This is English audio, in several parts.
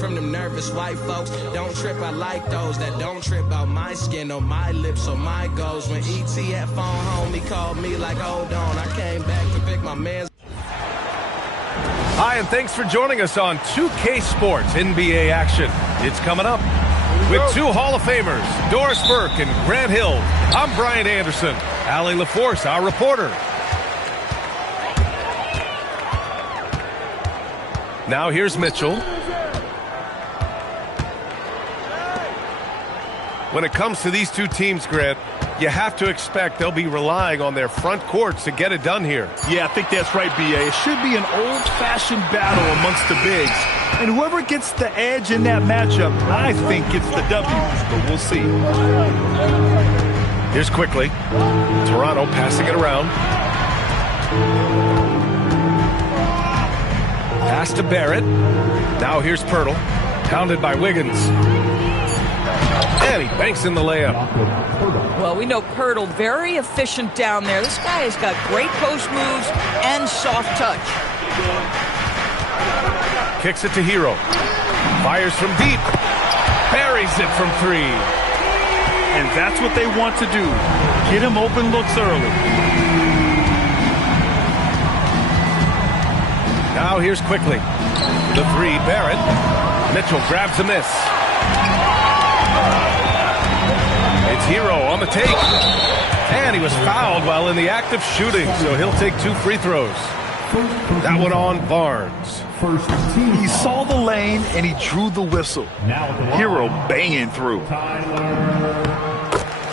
from them nervous white folks. Don't trip, I like those that don't trip out my skin or my lips or my goals. When E.T. had phone home, he called me like, hold on. I came back to pick my man's. Hi, and thanks for joining us on 2K Sports NBA action. It's coming up. With two Hall of Famers, Doris Burke and Grant Hill, I'm Brian Anderson. Allie LaForce, our reporter. Now here's Mitchell. When it comes to these two teams, Grant, you have to expect they'll be relying on their front courts to get it done here. Yeah, I think that's right, B.A. It should be an old-fashioned battle amongst the bigs. And whoever gets the edge in that matchup, I think gets the W. But we'll see. Here's Quickly. Toronto passing it around. Pass to Barrett. Now here's Poeltl. Pounded by Wiggins. And he banks in the layup. Well, we know Poeltl very efficient down there. This guy has got great post moves and soft touch. Kicks it to Hero. Fires from deep. Buries it from three. And that's what they want to do. Get him open looks early. Now here's Quickly. The three, Barrett. Mitchell grabs a miss. It's Hero on the take. And he was fouled while in the act of shooting, so he'll take 2 free throws. That one on Barnes. He saw the lane and he drew the whistle. Hero banging through.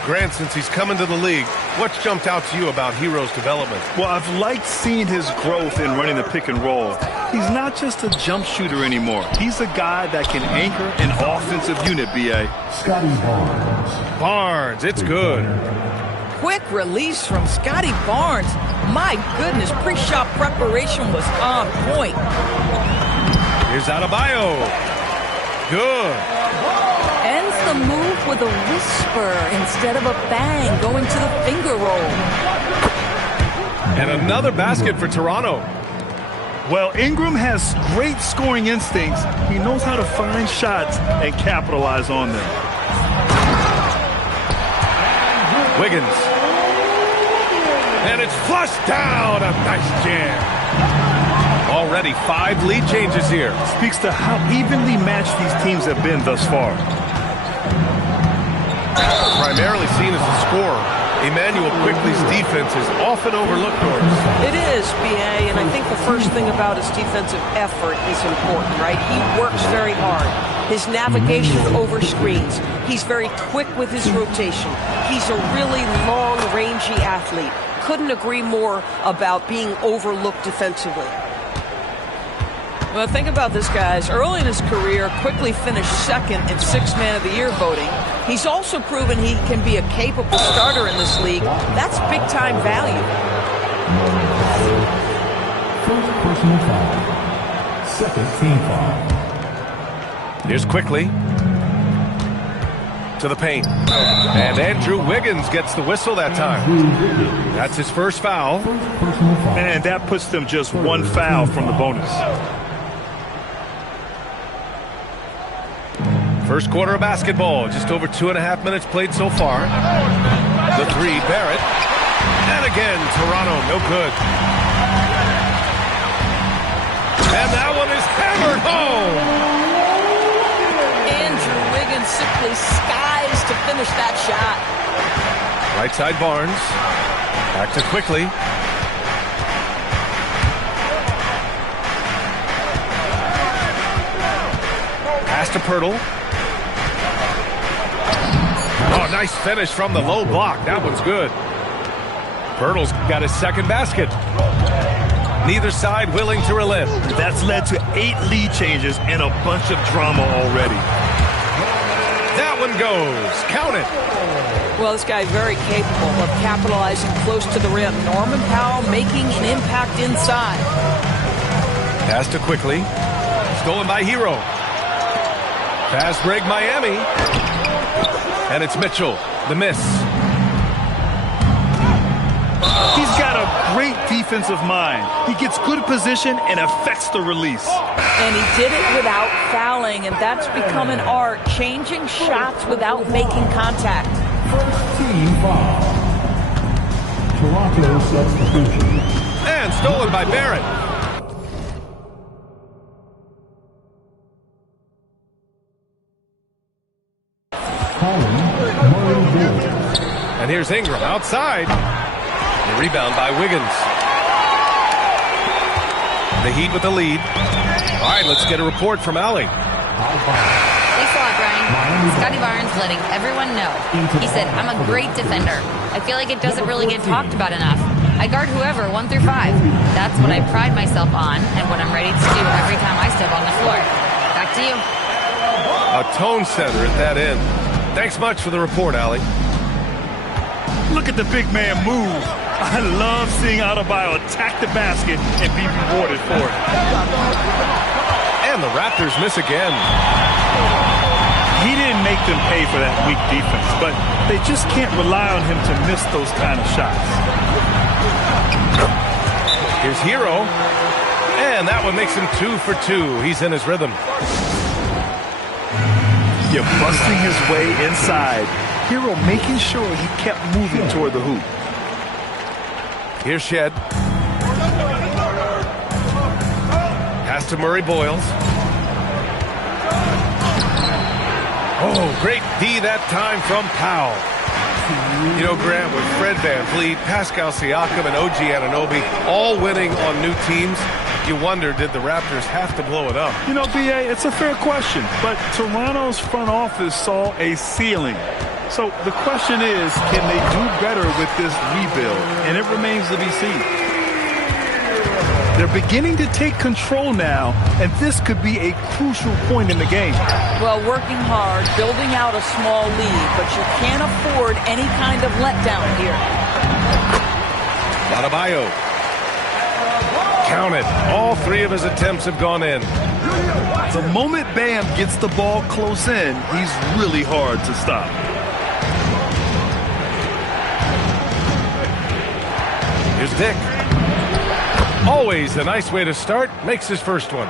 Grant, since he's come into the league, what's jumped out to you about Hero's development? Well, I've liked seeing his growth in running the pick and roll. He's not just a jump shooter anymore. He's a guy that can anchor an offensive unit, B.A. Scotty Barnes. Barnes, it's good. Quick release from Scotty Barnes. My goodness, pre-shot preparation was on point. Here's Adebayo. Good. Ends the move with a whisper instead of a bang, going to the finger roll. And another basket for Toronto. Well, Ingram has great scoring instincts. He knows how to find shots and capitalize on them. Wiggins. And it's flushed down. A nice jam. Already 5 lead changes here. Speaks to how evenly matched these teams have been thus far. Primarily seen as a scorer, Immanuel Quickley's defense is often overlooked, Doris. It is, B.A., and I think the first thing about his defensive effort is important, right? He works very hard. His navigation over screens. He's very quick with his rotation. He's a really long, rangy athlete. Couldn't agree more about being overlooked defensively. Well, think about this, guys. Early in his career, Quickly finished second in 6th Man of the Year voting. He's also proven he can be a capable starter in this league. That's big-time value. First personal foul. Second team foul. Here's Quickly. To the paint. And Andrew Wiggins gets the whistle that time. That's his first foul. And that puts them just 1 foul from the bonus. First quarter of basketball, just over 2.5 minutes played so far. The three, Barrett. And again, Toronto, no good. And that one is hammered home. Andrew Wiggins simply skies to finish that shot. Right side Barnes. Back to Quickly. Pass to Poeltl. Oh, nice finish from the low block. That one's good. Poeltl's got his second basket. Neither side willing to relent. That's led to 8 lead changes and a bunch of drama already. That one goes. Count it. Well, this guy's very capable of capitalizing close to the rim. Norman Powell making an impact inside. Pass to Quickly. Stolen by Hero. Fast break Miami. And it's Mitchell. The miss. He's got a great defense defensive mind. He gets good position and affects the release. And he did it without fouling, and that's become an art, changing shots without making contact. First team foul. Toronto substitution. And stolen by Barrett. And here's Ingram outside. The rebound by Wiggins. The Heat with the lead. All right, let's get a report from Allie. Thanks a lot, Brian. Scotty Barnes letting everyone know. He said, I'm a great defender. I feel like it doesn't really get talked about enough. I guard whoever, 1 through 5. That's what I pride myself on and what I'm ready to do every time I step on the floor. Back to you. A tone setter at that end. Thanks much for the report, Allie. Look at the big man move. I love seeing Adebayo attack the basket and be rewarded for it. And the Raptors miss again. He didn't make them pay for that weak defense, but they just can't rely on him to miss those kind of shots. Here's Hero. And that one makes him 2 for 2. He's in his rhythm. You're busting his way inside. Hero making sure he kept moving toward the hoop. Here's Shed. Pass to Murray Boyles. Oh, great D that time from Powell. You know, Grant, with Fred VanVleet, Pascal Siakam, and OG Anunoby all winning on new teams, you wonder, did the Raptors have to blow it up? You know, B.A., it's a fair question, but Toronto's front office saw a ceiling. So the question is, can they do better with this rebuild? And it remains to be seen. They're beginning to take control now, and this could be a crucial point in the game. Well, working hard, building out a small lead, but you can't afford any kind of letdown here. Adebayo. Count it. All 3 of his attempts have gone in. The moment Bam gets the ball close in, he's really hard to stop. Here's Dick. Always a nice way to start. Makes his first one.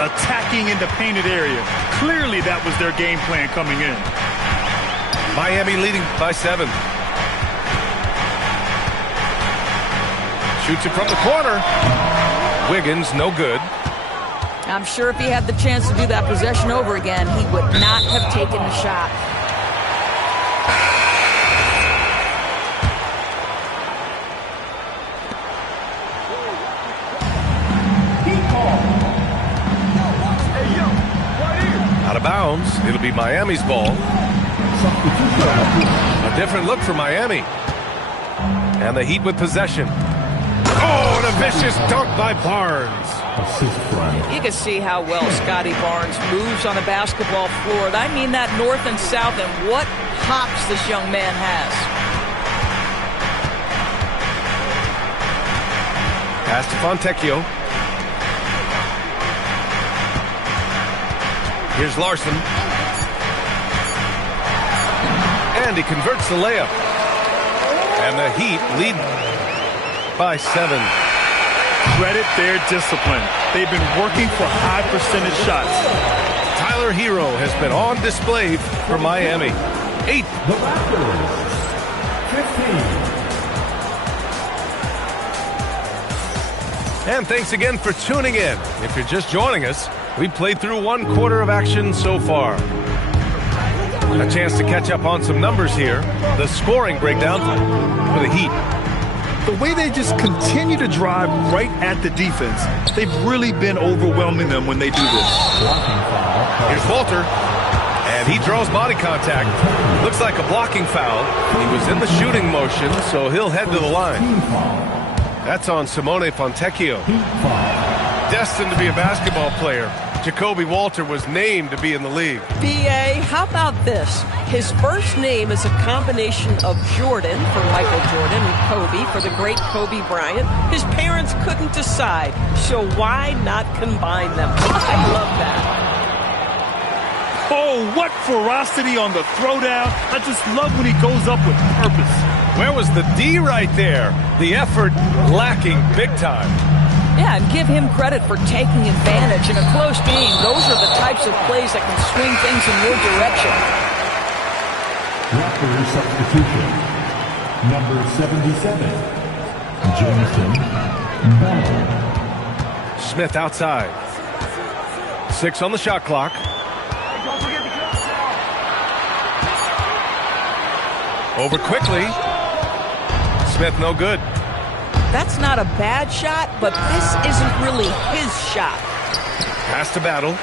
Attacking in the painted area. Clearly that was their game plan coming in. Miami leading by 7. Shoots it from the corner. Wiggins, no good. I'm sure if he had the chance to do that possession over again, he would not have taken the shot. Out of bounds. It'll be Miami's ball. A different look for Miami. And the Heat with possession. Oh, and a vicious dunk by Barnes. You can see how well Scotty Barnes moves on a basketball floor. I mean that north and south, and what hops this young man has. Pass to Fontecchio. Here's Larson. And he converts the layup. And the Heat lead by 7. Credit their discipline. They've been working for high percentage shots. Tyler Hero has been on display for Miami. 8. The Raptors, 15. And thanks again for tuning in. If you're just joining us, we've played through 1 quarter of action so far. A chance to catch up on some numbers here. The scoring breakdown for the Heat. The way they just continue to drive right at the defense, they've really been overwhelming them when they do this. Here's Walter. And he draws body contact. Looks like a blocking foul. He was in the shooting motion, so he'll head to the line. That's on Simone Fontecchio. Destined to be a basketball player, Jacoby Walter was named to be in the league. B.A., how about this? His first name is a combination of Jordan for Michael Jordan and Kobe for the great Kobe Bryant. His parents couldn't decide, so why not combine them? I love that. Oh, what ferocity on the throwdown. I just love when he goes up with purpose. Where was the D right there? The effort lacking big time. Yeah, and give him credit for taking advantage. In a close game, those are the types of plays that can swing things in your direction. Raptors substitution. Number 77, Jameson Bell. Smith outside. 6 on the shot clock. Over quickly. Smith no good. That's not a bad shot, but this isn't really his shot. Pass to Battle.